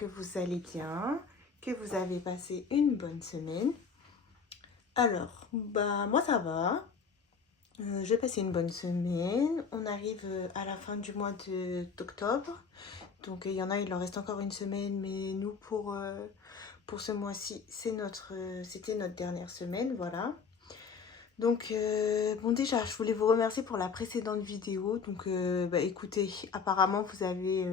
que vous allez bien, que vous avez passé une bonne semaine. Alors, moi ça va. J'ai passé une bonne semaine. On arrive à la fin du mois d'octobre. Donc il y en a, il leur reste encore une semaine, mais nous pour ce mois-ci, c'était notre dernière semaine, voilà. Donc bon déjà, je voulais vous remercier pour la précédente vidéo. Donc écoutez, apparemment vous avez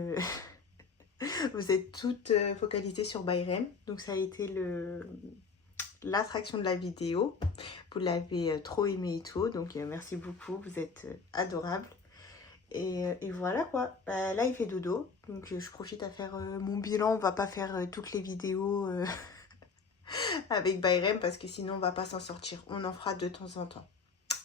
vous êtes toutes focalisées sur Bayrem. Donc ça a été l'attraction de la vidéo. Vous l'avez trop aimé et tout. Donc merci beaucoup, vous êtes adorables. Et voilà quoi. Là il fait dodo. Donc je profite à faire mon bilan. On va pas faire toutes les vidéos avec Bayrem parce que sinon on va pas s'en sortir. On en fera de temps en temps.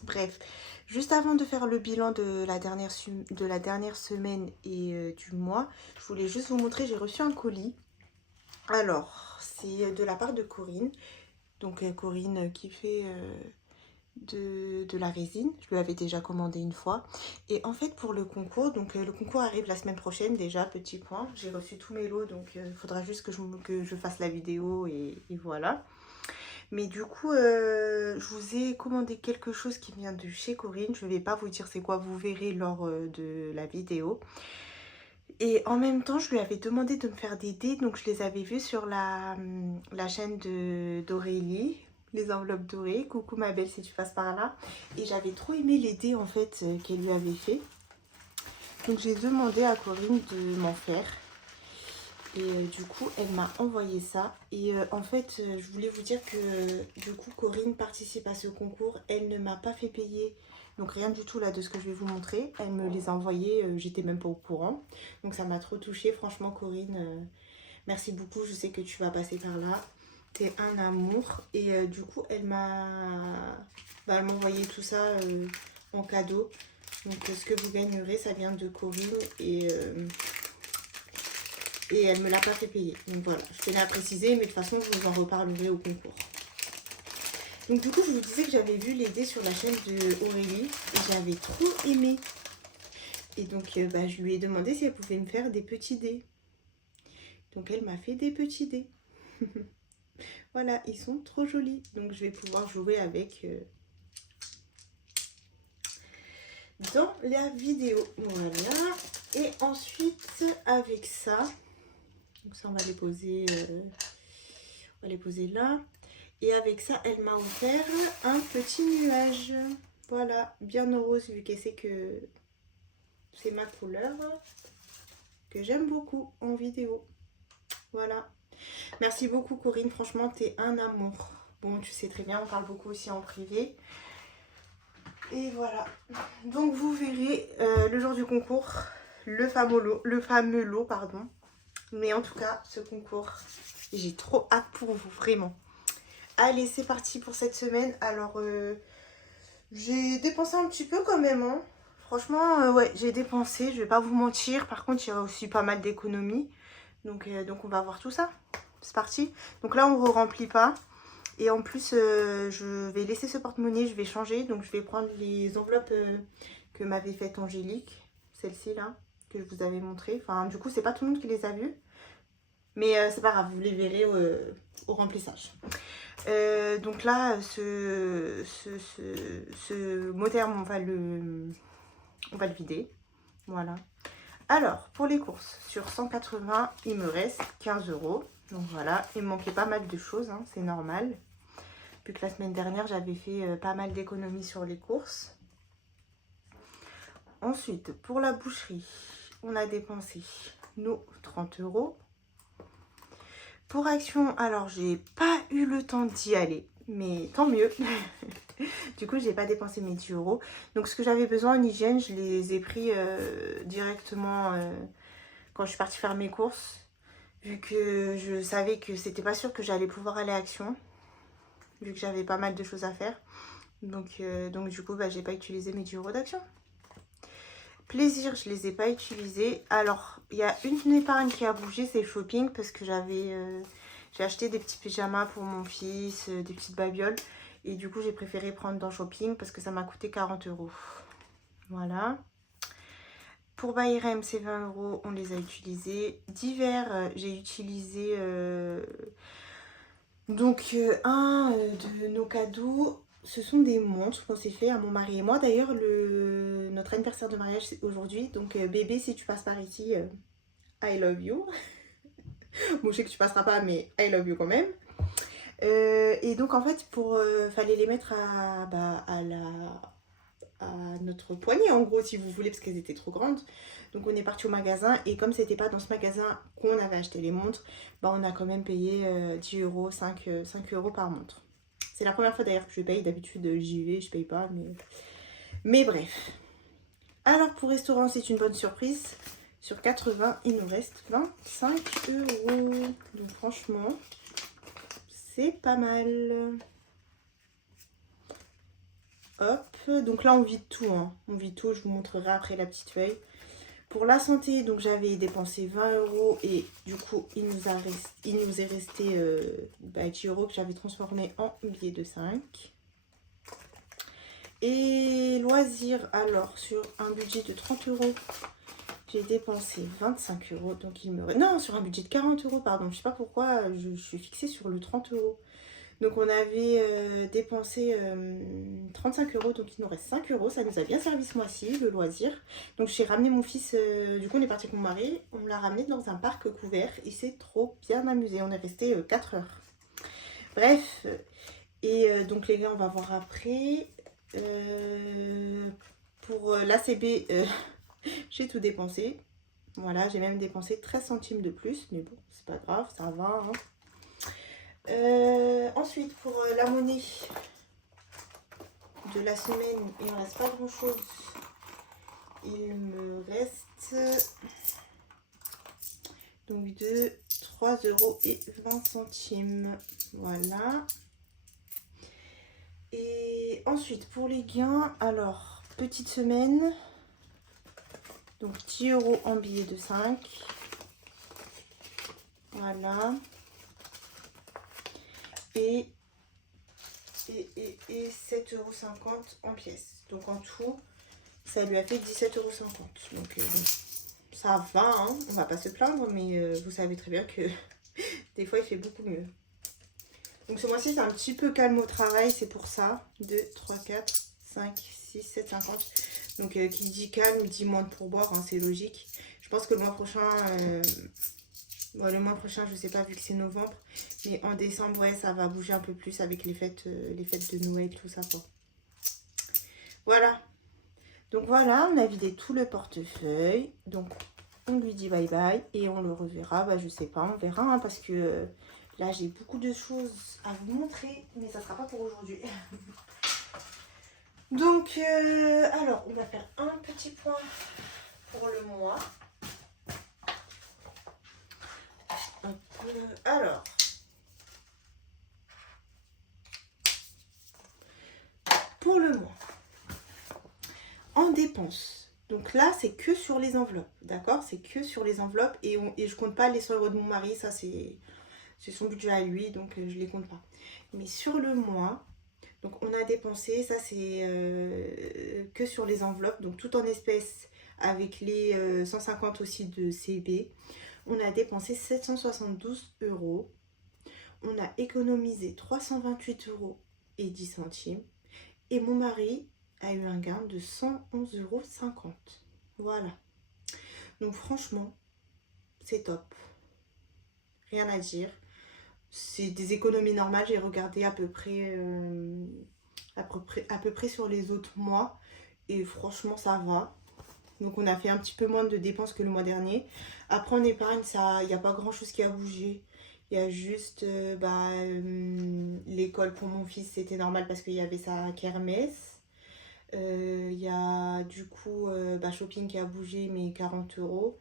Bref, juste avant de faire le bilan de la dernière semaine et du mois, je voulais juste vous montrer, j'ai reçu un colis. Alors, c'est de la part de Corinne. Donc Corinne qui fait de la résine. Je lui avais déjà commandé une fois. Et en fait pour le concours, donc le concours arrive la semaine prochaine déjà, petit point. J'ai reçu tous mes lots, donc il faudra juste que je fasse la vidéo et voilà. Mais du coup, je vous ai commandé quelque chose qui vient de chez Corinne. Je ne vais pas vous dire c'est quoi, vous verrez lors de la vidéo. Et en même temps, je lui avais demandé de me faire des dés. Donc, je les avais vus sur la chaîne d'Aurélie. Les enveloppes dorées. Coucou ma belle si tu passes par là. Et j'avais trop aimé les dés en fait qu'elle lui avait fait. Donc, j'ai demandé à Corinne de m'en faire. Et du coup, elle m'a envoyé ça. Et en fait, je voulais vous dire que du coup, Corinne participe à ce concours. Elle ne m'a pas fait payer. Donc rien du tout là de ce que je vais vous montrer. Elle me les a envoyés, j'étais même pas au courant. Donc ça m'a trop touchée. Franchement, Corinne, merci beaucoup. Je sais que tu vas passer par là. T'es un amour. Et du coup, elle m'a envoyé tout ça en cadeau. Donc ce que vous gagnerez, ça vient de Corinne. Et elle ne me l'a pas fait payer. Donc voilà, je tenais à préciser, mais de toute façon, je vous en reparlerai au concours. Donc du coup, je vous disais que j'avais vu les dés sur la chaîne de Aurélie et j'avais trop aimé. Et donc, je lui ai demandé si elle pouvait me faire des petits dés. Donc elle m'a fait des petits dés. Voilà, ils sont trop jolis. Donc je vais pouvoir jouer avec dans la vidéo. Voilà. Et ensuite, avec ça, donc ça on va les poser, là. Et avec ça, elle m'a offert un petit nuage. Voilà, bien rose vu qu'elle sait que c'est ma couleur que j'aime beaucoup en vidéo. Voilà. Merci beaucoup Corinne, franchement, t'es un amour. Bon, tu sais très bien, on parle beaucoup aussi en privé. Et voilà. Donc vous verrez le jour du concours, le fameux lot, pardon. Mais en tout cas, ce concours, j'ai trop hâte pour vous, vraiment. Allez, c'est parti pour cette semaine. Alors, j'ai dépensé un petit peu quand même. Hein. Franchement, ouais, j'ai dépensé. Je vais pas vous mentir. Par contre, il y a aussi pas mal d'économies. Donc, on va voir tout ça. C'est parti. Donc là, on ne remplit pas. Et en plus, je vais laisser ce porte-monnaie. Je vais changer. Donc, je vais prendre les enveloppes que m'avait faites Angélique. Celle-ci là, que je vous avais montré. Enfin, du coup, c'est pas tout le monde qui les a vues. Mais c'est pas grave, vous les verrez au remplissage. Donc là, ce mot terme, on va le vider. Voilà. Alors, pour les courses, sur 180, il me reste 15 €. Donc voilà, il me manquait pas mal de choses, hein, c'est normal. Vu que la semaine dernière, j'avais fait pas mal d'économies sur les courses. Ensuite, pour la boucherie, on a dépensé nos 30 €. Pour Action, alors j'ai pas eu le temps d'y aller, mais tant mieux. Du coup, j'ai pas dépensé mes 10 €. Donc, ce que j'avais besoin en hygiène, je les ai pris directement quand je suis partie faire mes courses. Vu que je savais que c'était pas sûr que j'allais pouvoir aller à Action. Vu que j'avais pas mal de choses à faire. Donc du coup, j'ai pas utilisé mes 10 € d'Action. Plaisir, je les ai pas utilisés. Alors, il y a une épargne qui a bougé, c'est shopping. Parce que j'ai acheté des petits pyjamas pour mon fils, des petites babioles. Et du coup, j'ai préféré prendre dans shopping parce que ça m'a coûté 40 €. Voilà. pour Bayrem, c'est 20 €, on les a utilisés. D'hiver, j'ai utilisé un de nos cadeaux. Ce sont des montres qu'on s'est fait à mon mari et moi. D'ailleurs, notre anniversaire de mariage, c'est aujourd'hui. Donc, bébé, si tu passes par ici, I love you. Bon, je sais que tu passeras pas, mais I love you quand même. Et donc, en fait, fallait les mettre à notre poignet, en gros, si vous voulez, parce qu'elles étaient trop grandes. Donc, on est parti au magasin. Et comme c'était pas dans ce magasin qu'on avait acheté les montres, bah, on a quand même payé 10 €, 5 € par montre. C'est la première fois d'ailleurs que je paye. D'habitude, j'y vais, je paye pas. Mais bref. Alors, pour restaurant, c'est une bonne surprise. Sur 80, il nous reste 25 €. Donc, franchement, c'est pas mal. Hop. Donc là, on vide tout. Hein. On vide tout. Je vous montrerai après la petite feuille. Pour la santé, donc j'avais dépensé 20 € et du coup, il nous est resté 10 € que j'avais transformé en billets de 5. Et loisirs, alors sur un budget de 30 €, j'ai dépensé 25 €. Donc il me... Non, sur un budget de 40 €, pardon. Je sais pas pourquoi je suis fixée sur le 30 €. Donc on avait dépensé 35 €, donc il nous reste 5 €. Ça nous a bien servi ce mois-ci, le loisir. Donc j'ai ramené mon fils, du coup on est parti avec mon mari. On l'a ramené dans un parc couvert. Il s'est trop bien amusé. On est resté 4 heures. Bref, et donc les gars, on va voir après. Pour l'ACB, j'ai tout dépensé. Voilà, j'ai même dépensé 13 centimes de plus. Mais bon, c'est pas grave, ça va. Hein. Ensuite, pour la monnaie de la semaine, il ne me reste pas grand chose. Il me reste donc de 3,20 €. Voilà. Et ensuite, pour les gains, alors, petite semaine. Donc 10 € en billets de 5. Voilà. Et 7,50 € en pièces. Donc en tout, ça lui a fait 17,50 €. Donc ça va, hein, on va pas se plaindre, mais vous savez très bien que des fois il fait beaucoup mieux. Donc ce mois-ci c'est un petit peu calme au travail, c'est pour ça. 2, 3, 4, 5, 6, 7, 50. Donc qui dit calme dit moins de pourboire, hein, c'est logique. Je pense que le mois prochain... le mois prochain, je sais pas, vu que c'est novembre. Mais en décembre, ouais, ça va bouger un peu plus avec les fêtes de Noël, tout ça, quoi. Voilà. Donc voilà, on a vidé tout le portefeuille. Donc, on lui dit bye bye. Et on le reverra, bah, je sais pas, on verra. Hein, parce que là, j'ai beaucoup de choses à vous montrer. Mais ça sera pas pour aujourd'hui. Donc, alors, on va faire un petit point pour le mois. Alors, pour le mois, en dépenses, donc là c'est que sur les enveloppes, d'accord, c'est que sur les enveloppes et je compte pas les 100 € de mon mari, ça c'est son budget à lui, donc je les compte pas. Mais sur le mois, donc on a dépensé, ça c'est que sur les enveloppes, donc tout en espèces avec les 150 aussi de CB. On a dépensé 772 €. On a économisé 328 € et 10 centimes. Et mon mari a eu un gain de 111,50 €. Voilà. Donc franchement, c'est top. Rien à dire. C'est des économies normales. J'ai regardé à peu près sur les autres mois. Et franchement, ça va. Donc on a fait un petit peu moins de dépenses que le mois dernier. Après en épargne, il n'y a pas grand chose qui a bougé. Il y a juste l'école pour mon fils, c'était normal parce qu'il y avait sa kermesse. Il y a du coup shopping qui a bougé, mais 40 €.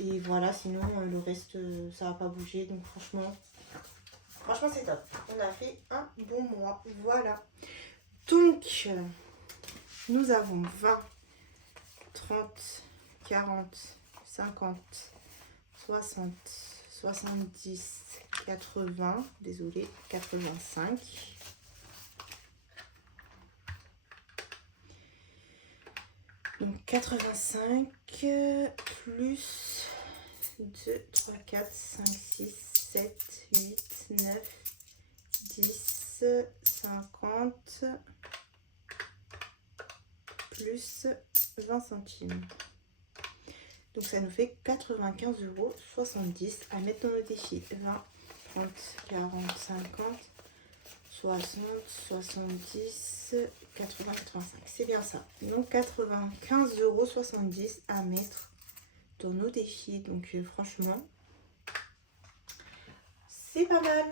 Et voilà, sinon le reste, ça n'a pas bougé. Donc franchement c'est top. On a fait un bon mois. Voilà. Donc, nous avons 20, 30, 40, 50, 60, 70, 80, désolé, 85. 1, Donc 85 plus 2, 3, 4, 5, 6, 7, 8, 9, 10, 50 plus 20 centimes. Donc ça nous fait 95,70 € à mettre dans nos défis. 20, 30, 40, 50, 60, 70, 80, 85. C'est bien ça. Donc 95,70 € à mettre dans nos défis. Donc franchement, c'est pas mal.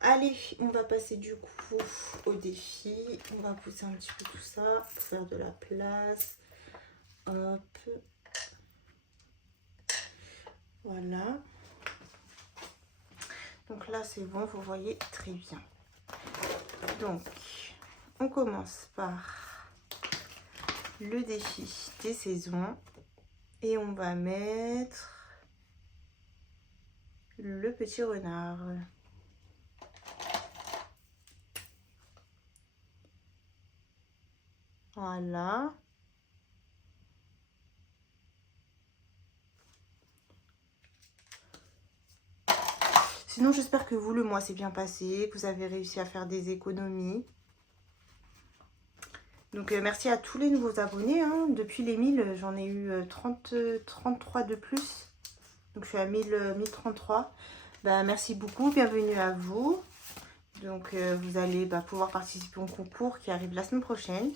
Allez, on va passer du coup au défi. On va pousser un petit peu tout ça pour faire de la place. Hop. Voilà. Donc là, c'est bon, vous voyez très bien. Donc, on commence par le défi des saisons. Et on va mettre le petit renard. Voilà. Sinon, j'espère que vous, le mois s'est bien passé, que vous avez réussi à faire des économies. Donc, merci à tous les nouveaux abonnés. Hein. Depuis les 1000, j'en ai eu 33 de plus. Donc, je suis à 1033. Bah, merci beaucoup, bienvenue à vous. Donc, vous allez pouvoir participer au concours qui arrive la semaine prochaine.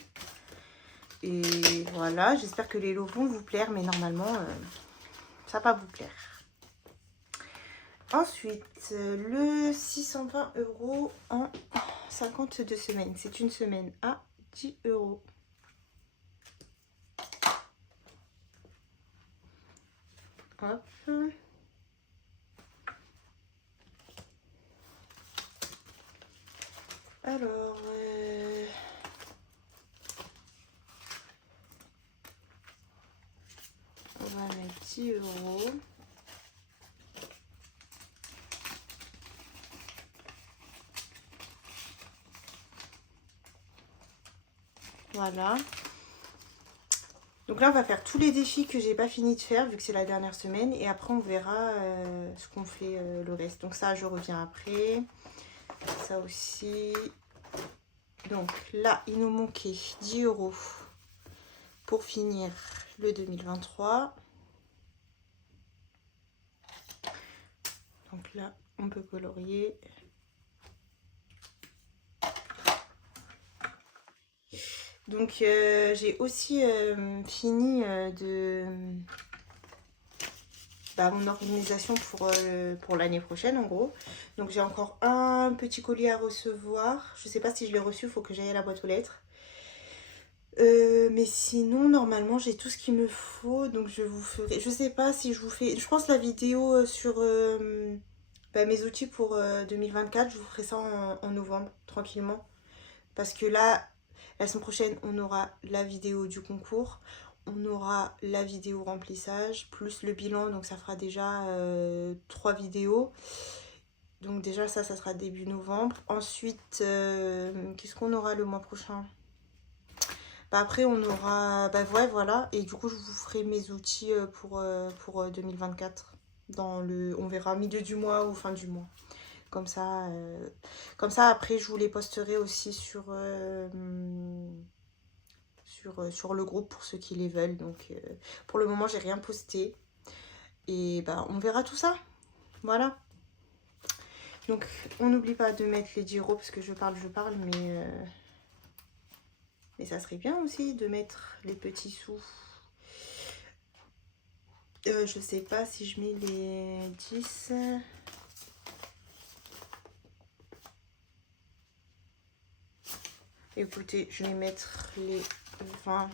Et voilà, j'espère que les lots vont vous plaire, mais normalement, ça va pas vous plaire. Ensuite, le 620 € en 52 semaines. C'est une semaine à 10 €. Hop. Alors, on va mettre 10 €. Voilà. Donc là, on va faire tous les défis que j'ai pas fini de faire, vu que c'est la dernière semaine. Et après, on verra ce qu'on fait le reste. Donc ça, je reviens après. Ça aussi. Donc là, il nous manquait 10 € pour finir le 2023. Donc là, on peut colorier. Donc j'ai aussi fini mon organisation pour l'année prochaine en gros. Donc j'ai encore un petit colis à recevoir. Je sais pas si je l'ai reçu, il faut que j'aille à la boîte aux lettres. Mais sinon normalement j'ai tout ce qu'il me faut. Donc je vous ferai, je sais pas si je vous fais, je pense la vidéo sur mes outils pour 2024, je vous ferai ça en novembre tranquillement. Parce que là, la semaine prochaine, on aura la vidéo du concours, on aura la vidéo remplissage, plus le bilan, donc ça fera déjà 3 vidéos. Donc déjà ça sera début novembre. Ensuite, qu'est-ce qu'on aura le mois prochain? Après on aura, ouais voilà, et du coup je vous ferai mes outils pour 2024. On verra milieu du mois ou fin du mois. Comme ça, après, je vous les posterai aussi sur le groupe pour ceux qui les veulent. Donc, pour le moment, j'ai rien posté. Et on verra tout ça. Voilà. Donc, on n'oublie pas de mettre les 10 € parce que je parle, mais ça serait bien aussi de mettre les petits sous. Je sais pas si je mets les 10... Écoutez, je vais mettre les 20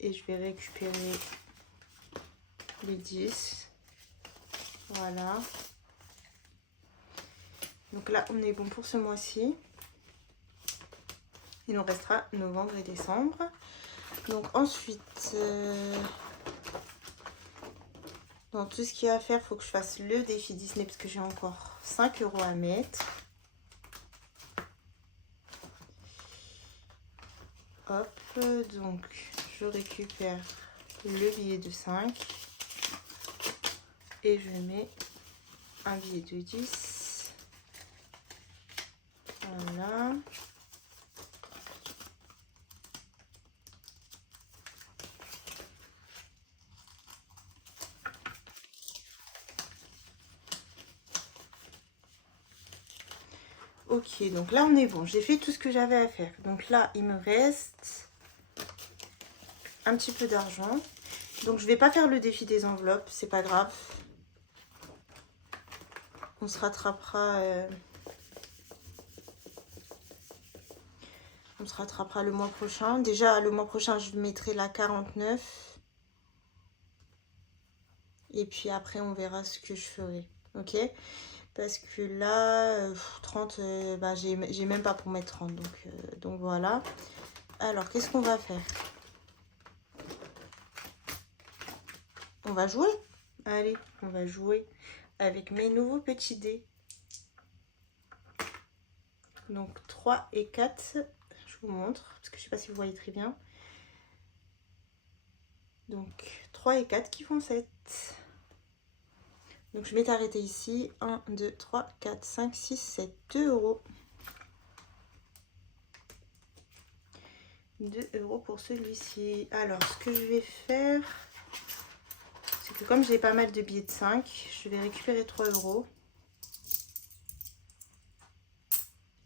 et je vais récupérer les 10. Voilà. Donc là, on est bon pour ce mois-ci. Il nous restera novembre et décembre. Donc ensuite, dans tout ce qu'il y a à faire, il faut que je fasse le défi Disney parce que j'ai encore 5 € à mettre. Hop, donc je récupère le billet de 5 et je mets un billet de 10. Voilà. Ok, donc là on est bon. J'ai fait tout ce que j'avais à faire. Donc là, il me reste un petit peu d'argent. Donc je vais pas faire le défi des enveloppes, c'est pas grave. On se rattrapera. On se rattrapera le mois prochain. Déjà, le mois prochain, je mettrai la 49. Et puis après, on verra ce que je ferai. Ok? Parce que là, 30, bah, j'ai même pas pour mettre 30. Donc voilà. Alors, qu'est-ce qu'on va faire? On va jouer? Allez, on va jouer avec mes nouveaux petits dés. Donc 3 et 4. Je vous montre, parce que je sais pas si vous voyez très bien. Donc 3 et 4 qui font 7. Donc je m'étais arrêtée ici. 1, 2, 3, 4, 5, 6, 7. 2 euros. 2 euros pour celui-ci. Alors ce que je vais faire, c'est que comme j'ai pas mal de billets de 5, je vais récupérer 3 euros.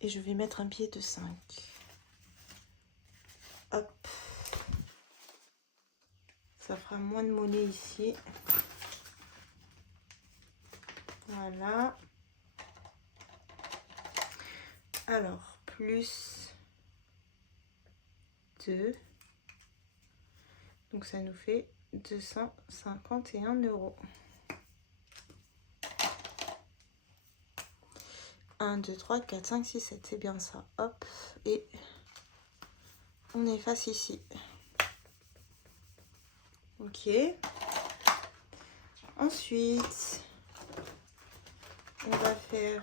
Et je vais mettre un billet de 5. Hop. Ça fera moins de monnaie ici. Voilà. Alors, plus 2. Donc ça nous fait 251 euros. 1, 2, 3, 4, 5, 6, 7. C'est bien ça. Hop. Et on efface ici. Ok. Ensuite, on va faire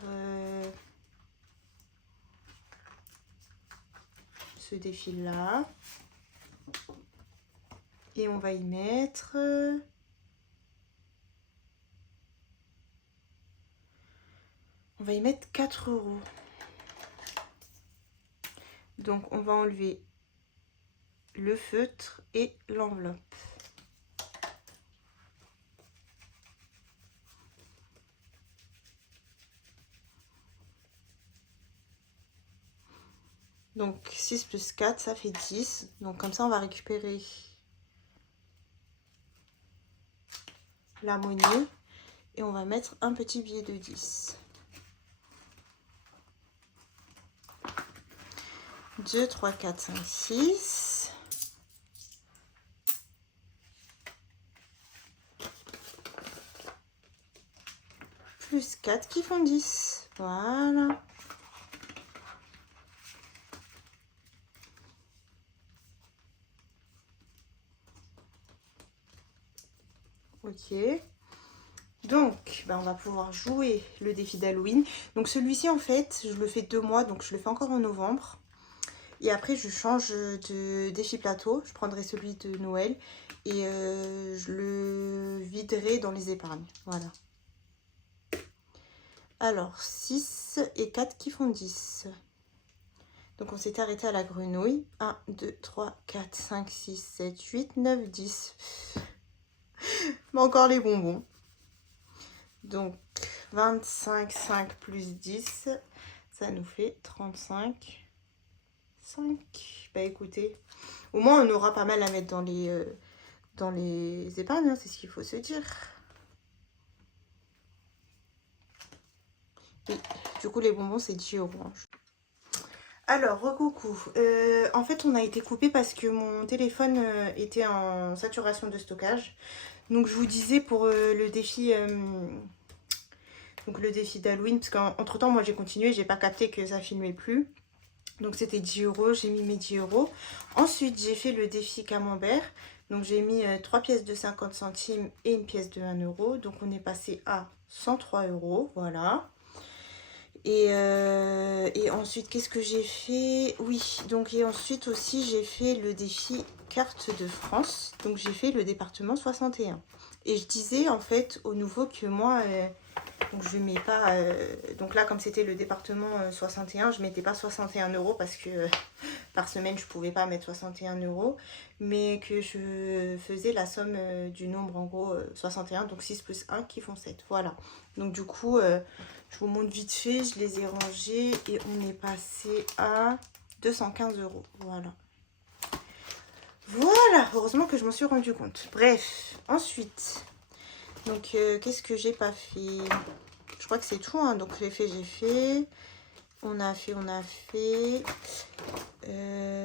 ce défil-là. Et on va y mettre... on va y mettre 4 euros. Donc, on va enlever le feutre et l'enveloppe. Donc 6 plus 4, ça fait 10. Donc comme ça, on va récupérer la monnaie. Et on va mettre un petit billet de 10. 2, 3, 4, 5, 6. Plus 4 qui font 10. Voilà. Ok. Donc, on va pouvoir jouer le défi d'Halloween. Donc celui-ci, en fait, je le fais 2 mois. Donc je le fais encore en novembre. Et après, je change de défi plateau. Je prendrai celui de Noël. Et je le viderai dans les épargnes. Voilà. Alors, 6 et 4 qui font 10. Donc on s'est arrêté à la grenouille. 1, 2, 3, 4, 5, 6, 7, 8, 9, 10. Mais encore les bonbons. Donc 25, 5 plus 10, ça nous fait 35. 5. Bah écoutez, au moins on aura pas mal à mettre dans les épargnes, hein, c'est ce qu'il faut se dire. Et du coup les bonbons c'est 10 euros. Hein. Alors, recoucou. En fait, on a été coupé parce que mon téléphone était en saturation de stockage. Donc, je vous disais pour le défi d'Halloween, parce qu'entre temps, moi j'ai continué, j'ai pas capté que ça filmait plus. Donc, c'était 10 euros, j'ai mis mes 10 euros. Ensuite, j'ai fait le défi camembert. Donc, j'ai mis 3 pièces de 50 centimes et une pièce de 1 euro. Donc, on est passé à 103 euros. Voilà. Et ensuite, qu'est-ce que j'ai fait? Oui, donc et ensuite aussi, j'ai fait le défi carte de France. Donc j'ai fait le département 61. Et je disais en fait au nouveau que moi, donc je mets pas... donc là, comme c'était le département 61, je mettais pas 61 € parce que par semaine, je pouvais pas mettre 61 €. Mais que je faisais la somme du nombre, en gros, 61. Donc 6 plus 1 qui font 7. Voilà. Donc du coup... je vous montre vite fait, je les ai rangés et on est passé à 215 €. Voilà. Voilà, heureusement que je m'en suis rendu compte. Bref, ensuite, donc qu'est-ce que j'ai pas fait? Je crois que c'est tout, hein. Donc j'ai fait. On a fait.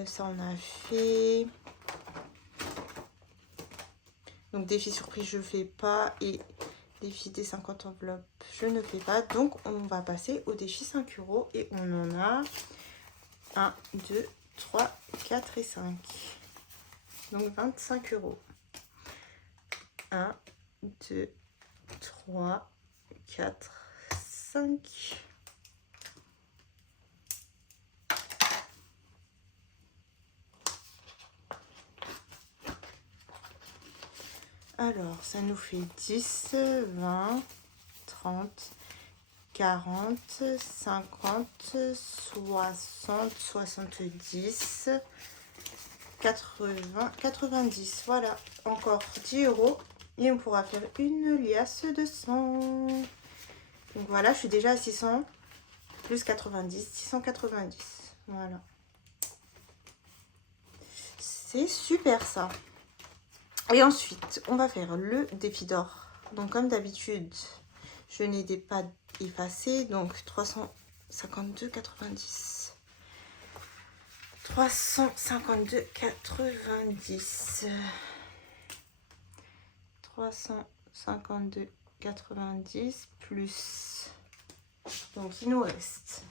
Ça, on a fait. Donc défi surprise, je fais pas. Et défi des 50 enveloppes, je ne fais pas. Donc on va passer au défi 5 € et on en a 1, 2, 3, 4 et 5. Donc 25 €. 1, 2, 3, 4, 5. Alors, ça nous fait 10, 20, 30, 40, 50, 60, 70, 80, 90. Voilà, encore 10 € et on pourra faire une liasse de 100. Donc voilà, je suis déjà à 600 plus 90, 690. Voilà. C'est super ça. Et ensuite, on va faire le défi d'or. Donc comme d'habitude, je n'ai pas effacé. Donc 352,90. 352,90. 352,90 plus. Donc il nous reste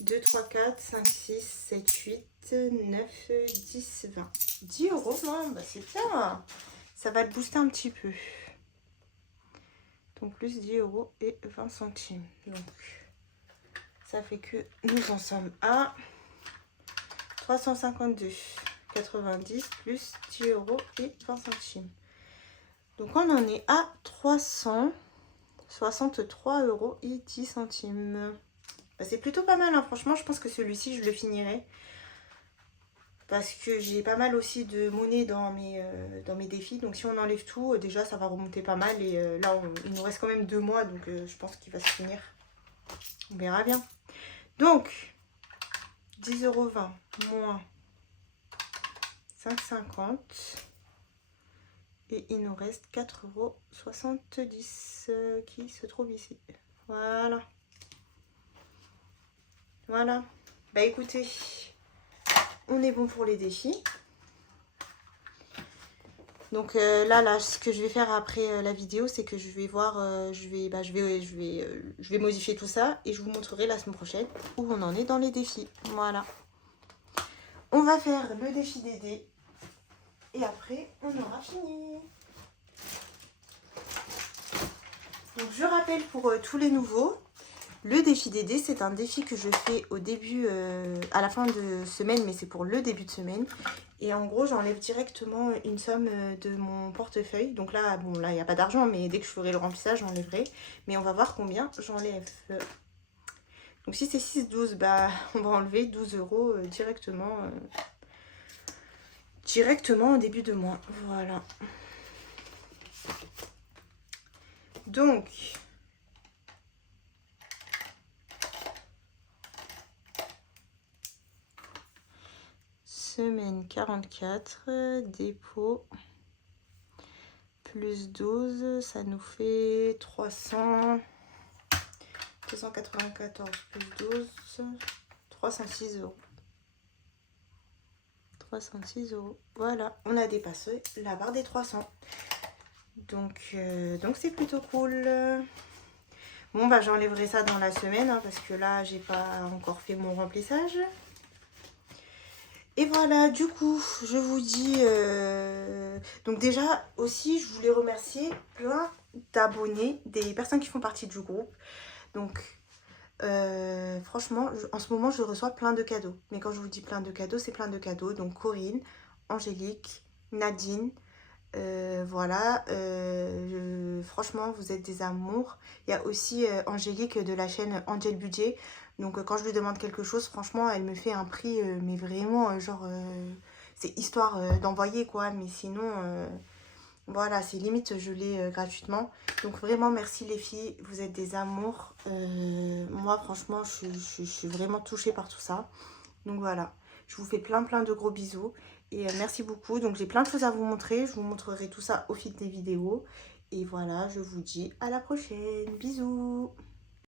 2, 3, 4, 5, 6, 7, 8, 9, 10, 20. 10 €, non, bah c'est bien. Ça va le booster un petit peu. Donc plus 10 € et 20 centimes. Donc ça fait que nous en sommes à 352,90 plus 10 € et 20 centimes. Donc on en est à 363 € et 10 centimes. Bah, c'est plutôt pas mal, hein. Franchement, je pense que celui-ci, je le finirai. Parce que j'ai pas mal aussi de monnaie dans mes défis. Donc si on enlève tout, déjà ça va remonter pas mal. Et là, il nous reste quand même 2 mois. Donc je pense qu'il va se finir. On verra bien. Donc, 10,20 € moins 5,50 €. Et il nous reste 4,70 € qui se trouve ici. Voilà. Voilà. Bah écoutez, on est bon pour les défis. Donc là, ce que je vais faire après la vidéo, c'est que je vais voir, je vais modifier tout ça et je vous montrerai la semaine prochaine où on en est dans les défis. Voilà. On va faire le défi des dés et après on aura fini. Donc je rappelle pour tous les nouveaux, le défi des dés, c'est un défi que je fais au début, à la fin de semaine, mais c'est pour le début de semaine. Et en gros, j'enlève directement une somme de mon portefeuille. Donc là, bon, là, il n'y a pas d'argent, mais dès que je ferai le remplissage, j'enlèverai. Mais on va voir combien j'enlève. Donc si c'est 6,12, bah, on va enlever 12 € directement au début de mois. Voilà. Donc... semaine 44, dépôt, plus 12, ça nous fait 294 plus 12, 306 €. 306 €. Voilà, on a dépassé la barre des 300. Donc c'est plutôt cool. Bon, bah j'enlèverai ça dans la semaine, hein, parce que là, j'ai pas encore fait mon remplissage. Et voilà, du coup, je vous dis... Donc déjà, aussi, je voulais remercier plein d'abonnés, des personnes qui font partie du groupe. Donc, Franchement, en ce moment, je reçois plein de cadeaux. Mais quand je vous dis plein de cadeaux, c'est plein de cadeaux. Donc Corinne, Angélique, Nadine, voilà. Franchement, vous êtes des amours. Il y a aussi Angélique de la chaîne Angel Budget. Donc quand je lui demande quelque chose, franchement, elle me fait un prix, mais vraiment, genre, c'est histoire d'envoyer quoi. Mais sinon, voilà, c'est limite, je l'ai gratuitement. Donc vraiment, merci les filles, vous êtes des amours. Moi, franchement, je suis vraiment touchée par tout ça. Donc voilà, je vous fais plein de gros bisous. Et merci beaucoup. Donc j'ai plein de choses à vous montrer. Je vous montrerai tout ça au fil des vidéos. Et voilà, je vous dis à la prochaine. Bisous.